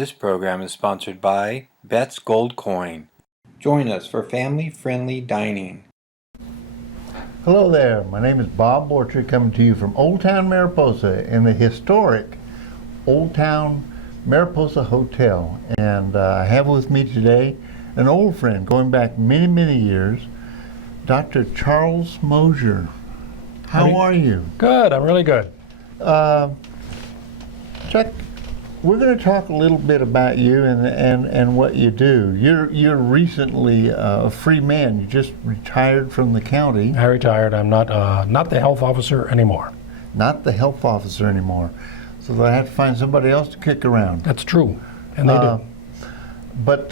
This program is sponsored by Bet's Gold Coin. Join us for family-friendly dining. Hello there, my name is Bob Borcher, coming to you from Old Town Mariposa in the historic Old Town Mariposa Hotel. And I have with me today an old friend going back many, many years, Dr. Charles Mosher. How are you? Good, I'm really good. Chuck, we're going to talk a little bit about you and what you do. You're recently a free man. You just retired from the county. I retired. I'm not the health officer anymore. Not the health officer anymore. So I have to find somebody else to kick around. That's true, and they do. But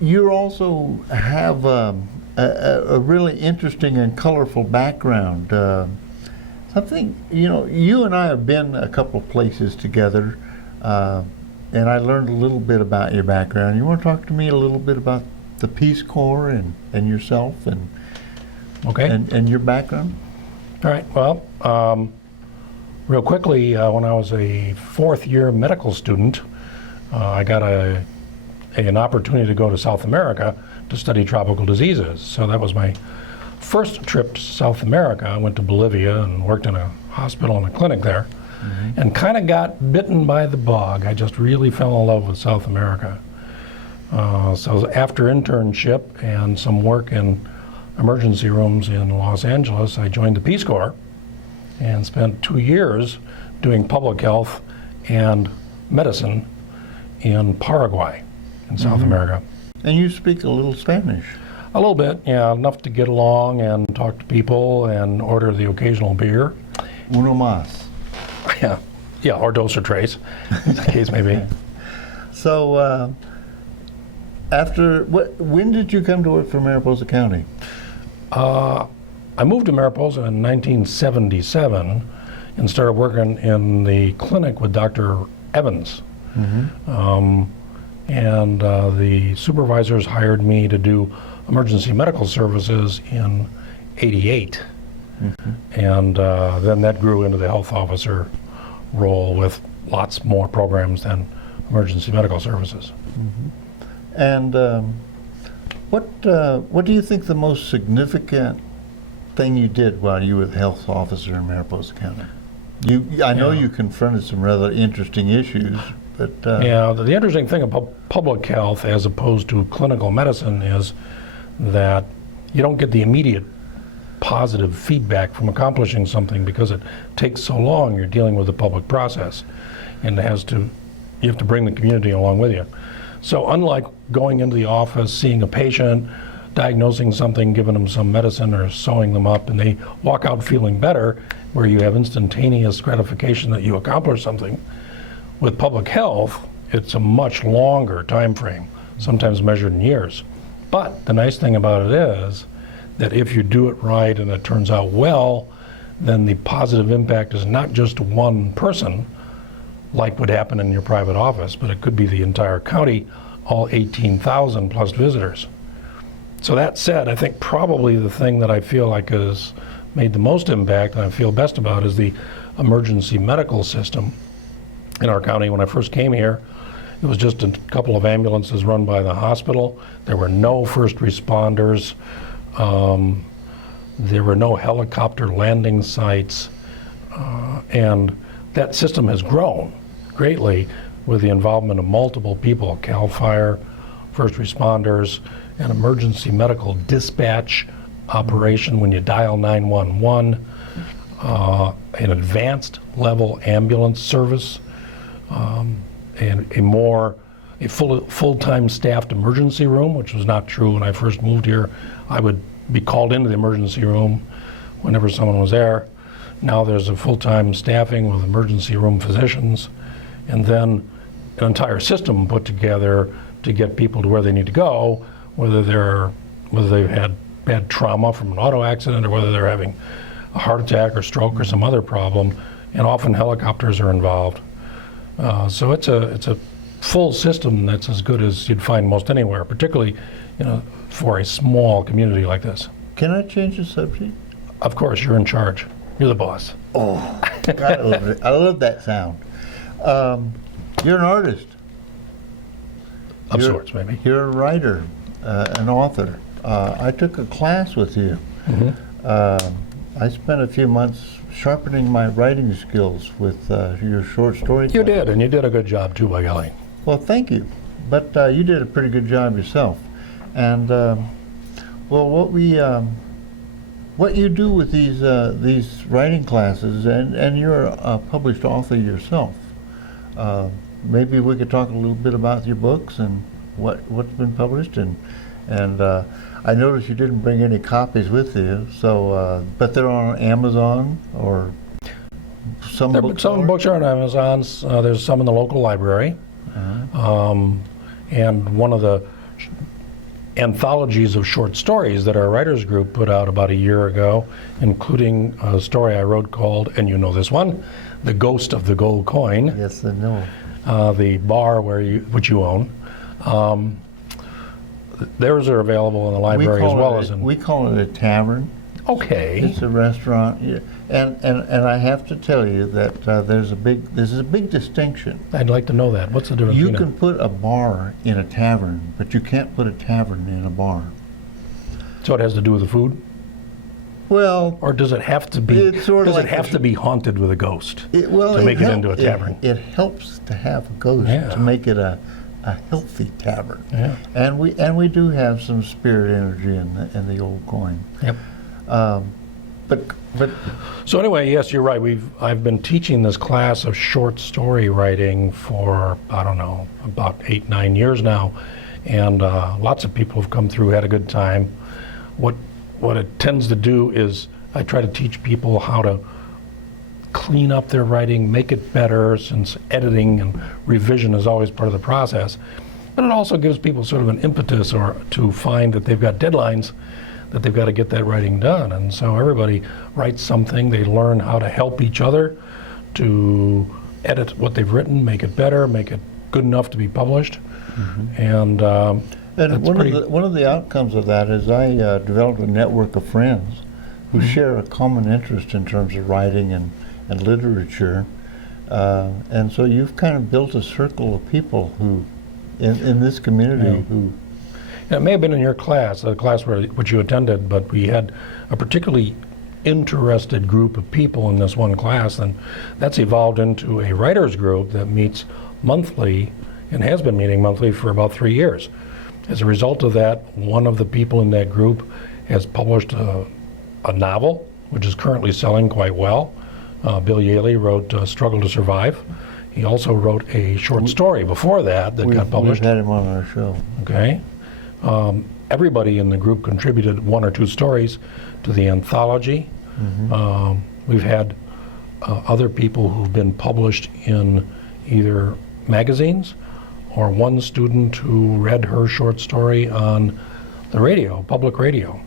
you also have a really interesting and colorful background. Something, you and I have been a couple of places together, and I learned a little bit about your background. You want to talk to me a little bit about the Peace Corps and yourself and your background? All right, well, real quickly, when I was a fourth-year medical student, I got an opportunity to go to South America to study tropical diseases. So that was my first trip to South America. I went to Bolivia and worked in a hospital and a clinic there, and kind of got bitten by the bug. I just really fell in love with South America. So after internship and some work in emergency rooms in Los Angeles, I joined the Peace Corps and spent 2 years doing public health and medicine in Paraguay in South America. And you speak a little Spanish. A little bit, yeah, enough to get along and talk to people and order the occasional beer. Uno más. Yeah, or dos or tres, as the case may be. So, when did you come to work for Mariposa County? I moved to Mariposa in 1977 and started working in the clinic with Dr. Evans. And the supervisors hired me to do emergency medical services in '88. And then that grew into the health officer role with lots more programs than emergency medical services. And what do you think the most significant thing you did while you were the health officer in Mariposa County? I know you confronted some rather interesting issues, but the interesting thing about public health as opposed to clinical medicine is that you don't get the immediate positive feedback from accomplishing something because it takes so long. You're dealing with the public process, and you have to bring the community along with you. So unlike going into the office, seeing a patient, diagnosing something, giving them some medicine or sewing them up, and they walk out feeling better, where you have instantaneous gratification that you accomplished something, with public health, it's a much longer time frame, sometimes measured in years. But the nice thing about it is that if you do it right and it turns out well, then the positive impact is not just one person, like would happen in your private office, but it could be the entire county, all 18,000 plus visitors. So that said, I think probably the thing that I feel like has made the most impact and I feel best about is the emergency medical system in our county. When I first came here, it was just a couple of ambulances run by the hospital. There were no first responders. There were no helicopter landing sites. And that system has grown greatly with the involvement of multiple people, CAL FIRE, first responders, an emergency medical dispatch operation when you dial 911, an advanced level ambulance service, and a full-time staffed emergency room, which was not true when I first moved here. I would be called into the emergency room whenever someone was there. Now there's a full-time staffing with emergency room physicians, and then an entire system put together to get people to where they need to go, whether they've had bad trauma from an auto accident or whether they're having a heart attack or stroke or some other problem, and often helicopters are involved. So it's a full system that's as good as you'd find most anywhere, particularly for a small community like this. Can I change the subject? Of course, you're in charge. You're the boss. Oh, I love it. I love that sound. You're an artist. Of sorts, maybe. You're a writer, an author. I took a class with you. I spent a few months sharpening my writing skills with your short story You class. did, and you did a good job too, by golly. Well, thank you. But you did a pretty good job yourself. And well, what you do with these writing classes, and you're a published author yourself. Maybe we could talk a little bit about your books and what's been published. And I noticed you didn't bring any copies with you. So, but they're on Amazon or some books. Some books are on Amazon. There's some in the local library. And one of the anthologies of short stories that our writers group put out about a year ago, including a story I wrote called, and you know this one, The Ghost of the Gold Coin. Yes, I know. The bar which you own. Theirs are available in the library as well as in... We call it a tavern. Okay. It's a restaurant, yeah. And I have to tell you that there's a big distinction. I'd like to know that. What's the difference? You can put a bar in a tavern, but you can't put a tavern in a bar. So it has to do with the food? Well, Or does it have to be? It's sort of does it like have to be haunted with a ghost to make it into a tavern? It helps to have a ghost to make it a healthy tavern. Yeah. And we do have some spirit energy in the old coin. Yep. But So anyway, yes, you're right. I've been teaching this class of short story writing for, I don't know, about 8-9 years now, and lots of people have come through, had a good time. What it tends to do is I try to teach people how to clean up their writing, make it better, since editing and revision is always part of the process. But it also gives people sort of an impetus or to find that they've got deadlines, that they've got to get that writing done. And so everybody writes something, they learn how to help each other to edit what they've written, make it better, make it good enough to be published. And one of the outcomes of that is I developed a network of friends who share a common interest in terms of writing and literature. And so you've kind of built a circle of people who, in this community, who... It may have been in your class, the class which you attended, but we had a particularly interested group of people in this one class, and that's evolved into a writers group that meets monthly and has been meeting monthly for about 3 years. As a result of that, one of the people in that group has published a novel, which is currently selling quite well. Bill Yaley wrote Struggle to Survive. He also wrote a short story before that got published. We've had him on our show. Okay. Everybody in the group contributed 1 or 2 stories to the anthology. We've had other people who've been published in either magazines or one student who read her short story on the radio, public radio.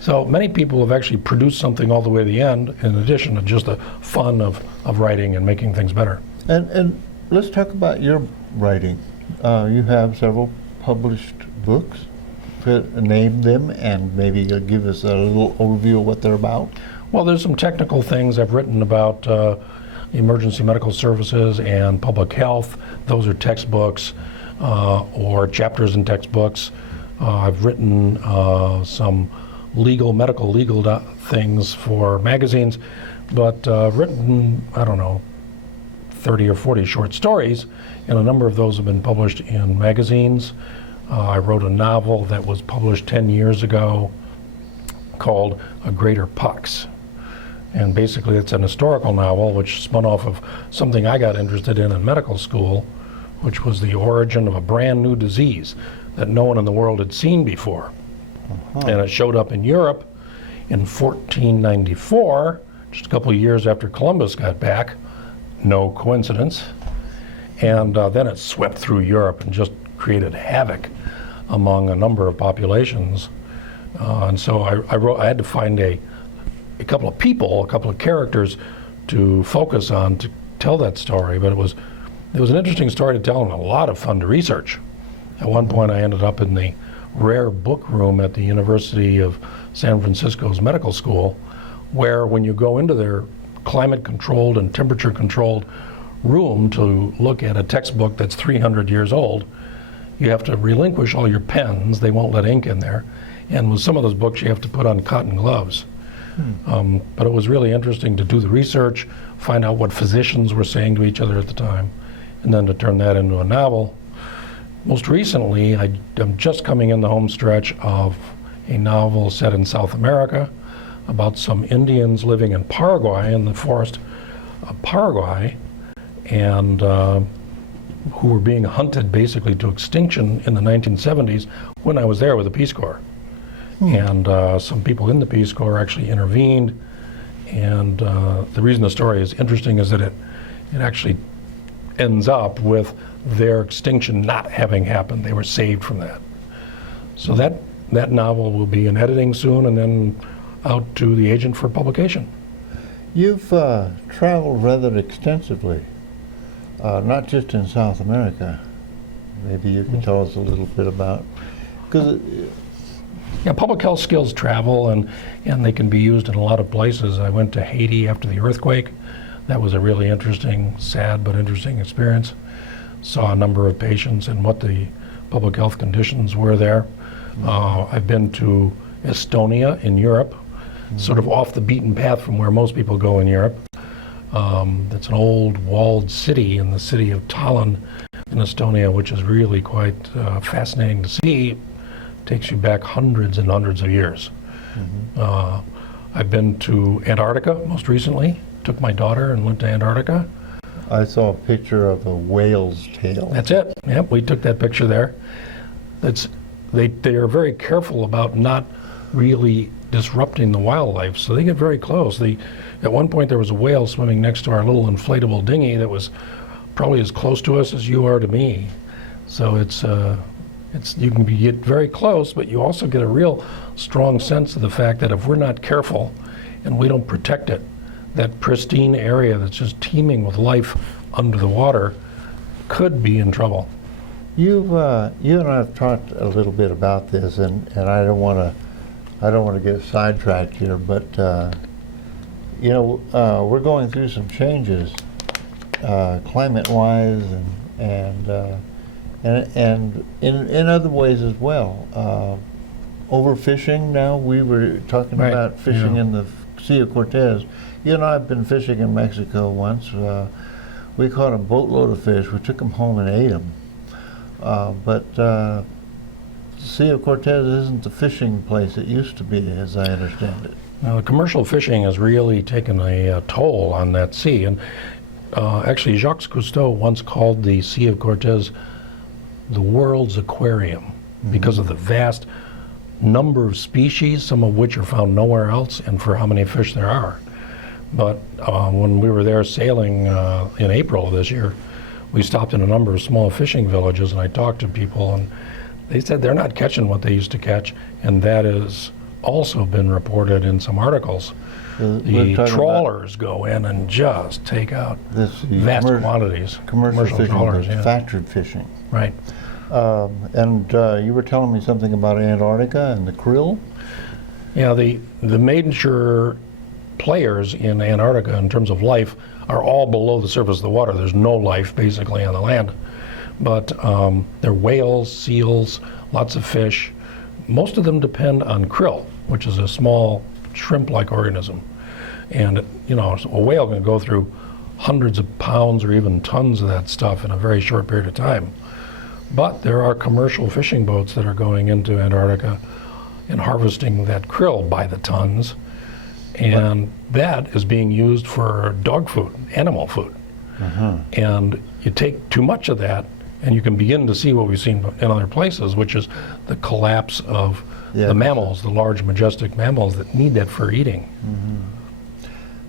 So many people have actually produced something all the way to the end, in addition to just the fun of writing and making things better. And let's talk about your writing. You have several published books. Name them and maybe give us a little overview of what they're about. Well, there's some technical things I've written about emergency medical services and public health. Those are textbooks or chapters in textbooks. I've written some medical legal things for magazines, but written, I don't know, 30 or 40 short stories, and a number of those have been published in magazines. I wrote a novel that was published 10 years ago called A Greater Pox. And basically it's an historical novel which spun off of something I got interested in medical school, which was the origin of a brand new disease that no one in the world had seen before. And it showed up in Europe in 1494, just a couple of years after Columbus got back. No coincidence. And then it swept through Europe and just created havoc among a number of populations. And so I had to find a couple of people, a couple of characters to focus on to tell that story. But it was an interesting story to tell and a lot of fun to research. At one point I ended up in the rare book room at the University of San Francisco's medical school, where when you go into their climate-controlled and temperature-controlled room to look at a textbook that's 300 years old. You have to relinquish all your pens. They won't let ink in there. And with some of those books, you have to put on cotton gloves. But it was really interesting to do the research, find out what physicians were saying to each other at the time, and then to turn that into a novel. Most recently, I'm just coming in the home stretch of a novel set in South America about some Indians living in Paraguay, in the forest of Paraguay, and who were being hunted basically to extinction in the 1970s when I was there with the Peace Corps. And some people in the Peace Corps actually intervened. And the reason the story is interesting is that it actually ends up with their extinction not having happened. They were saved from that. So that novel will be in editing soon and then out to the agent for publication. You've traveled rather extensively, not just in South America. Maybe you can tell us a little bit about, because yeah, public health skills travel, and they can be used in a lot of places. I went to Haiti after the earthquake. That was a really interesting, sad but interesting experience. Saw a number of patients and what the public health conditions were there. I've been to Estonia in Europe, sort of off the beaten path from where most people go in Europe. It's an old walled city in the city of Tallinn in Estonia, which is really quite fascinating to see. Takes you back hundreds and hundreds of years. I've been to Antarctica most recently. Took my daughter and went to Antarctica. I saw a picture of a whale's tail. That's it. Yep, we took that picture there. They are very careful about not really disrupting the wildlife, so they get very close. At one point there was a whale swimming next to our little inflatable dinghy that was probably as close to us as you are to me. So you can get very close, but you also get a real strong sense of the fact that if we're not careful and we don't protect it, that pristine area that's just teeming with life under the water could be in trouble. You and I have talked a little bit about this, and I don't want to get sidetracked here, but we're going through some changes, climate-wise, and in other ways as well. Overfishing now, we were talking about fishing in the Sea of Cortez. You and I have been fishing in Mexico once. We caught a boatload of fish. We took them home and ate them. But Sea of Cortez isn't the fishing place it used to be, as I understand it. Now, the commercial fishing has really taken a toll on that sea. And actually, Jacques Cousteau once called the Sea of Cortez the world's aquarium because of the vast number of species, some of which are found nowhere else, and for how many fish there are. But when we were there sailing in April of this year, we stopped in a number of small fishing villages, and I talked to people, and they said they're not catching what they used to catch, and that has also been reported in some articles. The trawlers go in and just take out vast quantities. Commercial fishing, trawlers, factored fishing. Right. And you were telling me something about Antarctica and the krill? Yeah, the major players in Antarctica in terms of life are all below the surface of the water. There's no life basically on the land. But there are whales, seals, lots of fish. Most of them depend on krill, which is a small shrimp-like organism. And a whale can go through hundreds of pounds or even tons of that stuff in a very short period of time. But there are commercial fishing boats that are going into Antarctica and harvesting that krill by the tons. And that is being used for dog food, animal food. And you take too much of that, and you can begin to see what we've seen in other places, which is the collapse of the mammals, the large, majestic mammals that need that for eating.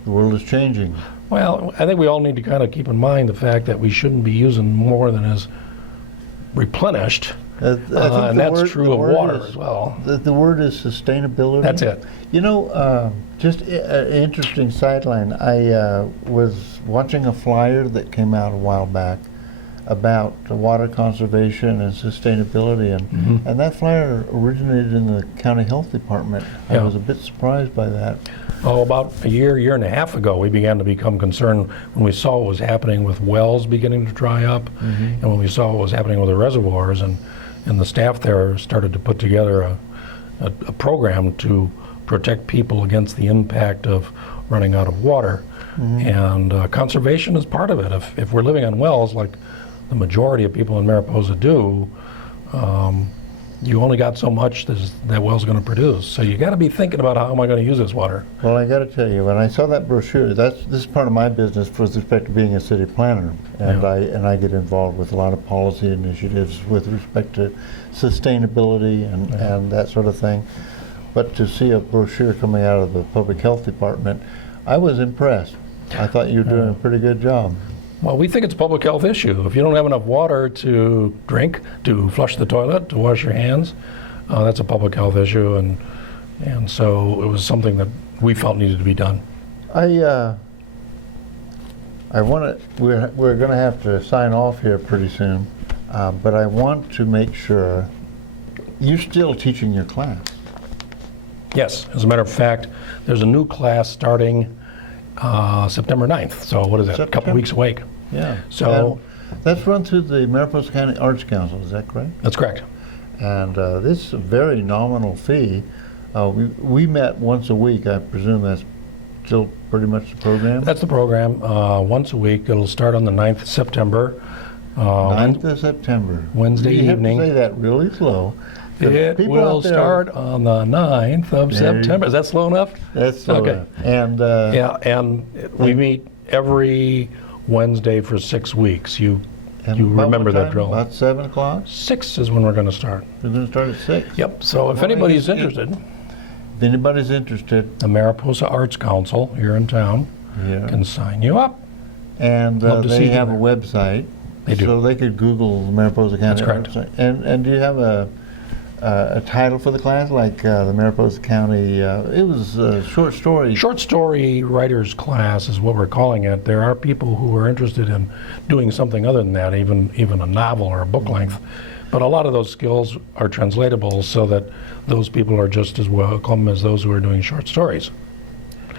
The world is changing. Well, I think we all need to kind of keep in mind the fact that we shouldn't be using more than is replenished. And that's true of water as well. The word is sustainability. That's it. Just an interesting sideline. I was watching a flyer that came out a while back about water conservation and sustainability, and that flyer originated in the county health department. I was a bit surprised by that. About a year and a half ago, we began to become concerned when we saw what was happening with wells beginning to dry up, and when we saw what was happening with the reservoirs, and the staff there started to put together a program to protect people against the impact of running out of water. And conservation is part of it. If we're living on wells, like the majority of people in Mariposa do, you only got so much that well's going to produce. So you got to be thinking about, how am I going to use this water? Well, I got to tell you, when I saw that brochure, this is part of my business with respect to being a city planner, and I get involved with a lot of policy initiatives with respect to sustainability and that sort of thing. But to see a brochure coming out of the public health department, I was impressed. I thought you were doing a pretty good job. Well, we think it's a public health issue. If you don't have enough water to drink, to flush the toilet, to wash your hands, that's a public health issue, and so it was something that we felt needed to be done. I want to. We're going to have to sign off here pretty soon, but I want to make sure you're still teaching your class. Yes, as a matter of fact, there's a new class starting September 9th. So what is that? A couple weeks away. Yeah. So and that's run through the Mariposa County Arts Council. Is that correct? That's correct. And this is a very nominal fee. We met once a week. I presume that's still pretty much the program? That's the program. Once a week. It'll start on the 9th of September. 9th of September. Wednesday evening. You have to say that really slow. It will start on the 9th of September. Is that slow enough? That's slow enough. And and we meet every Wednesday for 6 weeks. You remember that drill? About 7 o'clock? 6 is when we're going to start. We're going to start at 6? Yep. So if anybody's interested, if anybody's interested, the Mariposa Arts Council here in town can sign you up. And they have a website. They do. So they could Google the Mariposa County That's correct. website. And do you have a title for the class, like the Mariposa County? It was a short story. Short story writers class is what we're calling it. There are people who are interested in doing something other than that, even a novel or a book length. But a lot of those skills are translatable, so that those people are just as welcome as those who are doing short stories.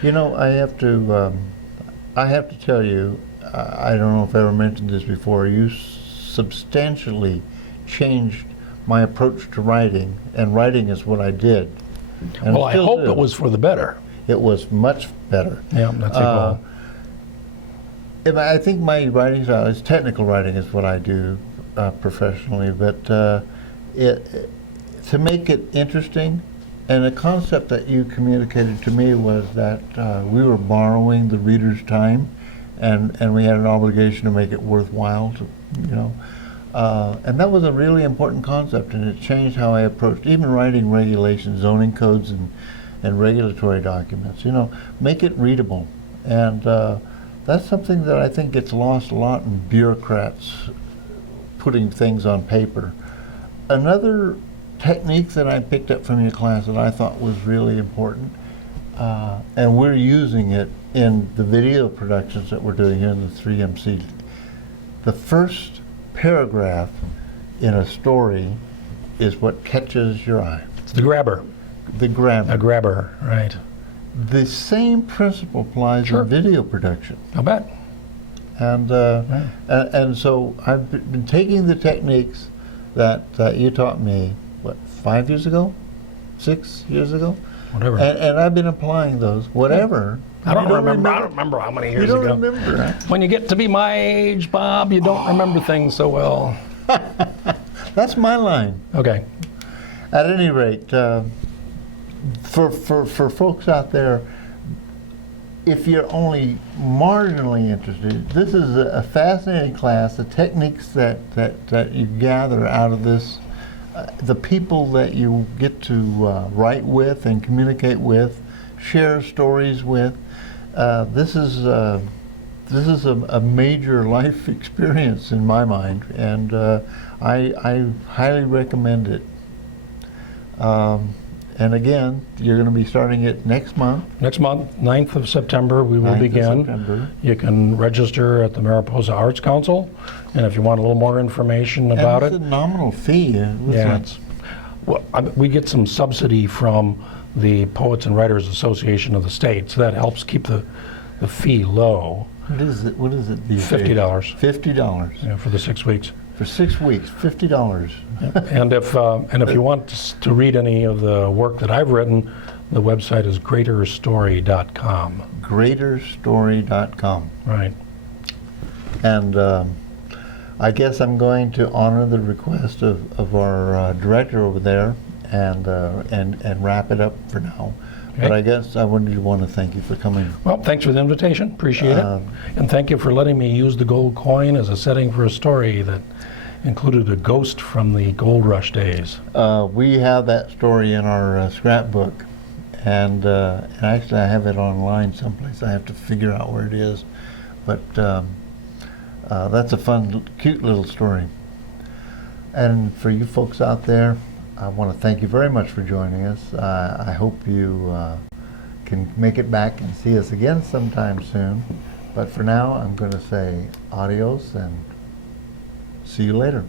You know, I have to tell you, I don't know if I ever mentioned this before. You substantially changed my approach to writing, and writing is what I did. And well, I hope it was for the better. It was much better. Yeah, that's a goal. I think my writing style is technical writing is what I do professionally, but to make it interesting, and the concept that you communicated to me was that we were borrowing the reader's time, and we had an obligation to make it worthwhile, and that was a really important concept, and it changed how I approached even writing regulations, zoning codes, and regulatory documents. Make it readable, and that's something that I think gets lost a lot in bureaucrats putting things on paper. Another technique that I picked up from your class that I thought was really important, and we're using it in the video productions that we're doing here in the 3MC. The first paragraph in a story is what catches your eye. It's the grabber. The grabber. A grabber, right. The same principle applies in video production. I bet. And so I've been taking the techniques that you taught me, 5 years ago? 6 years ago? Whatever. And I've been applying those, whatever. I don't remember how many years ago. You don't remember. When you get to be my age, Bob, you don't remember things so well. That's my line. Okay. At any rate, for folks out there, if you're only marginally interested, this is a fascinating class. The techniques that you gather out of this, the people that you get to write with and communicate with, share stories with. This is a major life experience in my mind, and I highly recommend it. And again, you're going to be starting it next month. Next month, 9th of September, we will begin. You can register at the Mariposa Arts Council, and if you want a little more information about it. It's a nominal fee. Well, we get some subsidy from the Poets and Writers Association of the state, so that helps keep the fee low. What is it? What is it these days? $50. $50 For the 6 weeks. for 6 weeks. $50. And if you want to read any of the work that I've written, the website is greaterstory.com. Greaterstory.com. Right. And I guess I'm going to honor the request of our director over there and wrap it up for now. Okay. But I guess I want to thank you for coming. Well, thanks for the invitation. Appreciate it. And thank you for letting me use the gold coin as a setting for a story that included a ghost from the gold rush days. We have that story in our scrapbook, and actually I have it online someplace. I have to figure out where it is. But that's a fun, cute little story. And for you folks out there, I want to thank you very much for joining us. I hope you can make it back and see us again sometime soon. But for now, I'm going to say adios and see you later.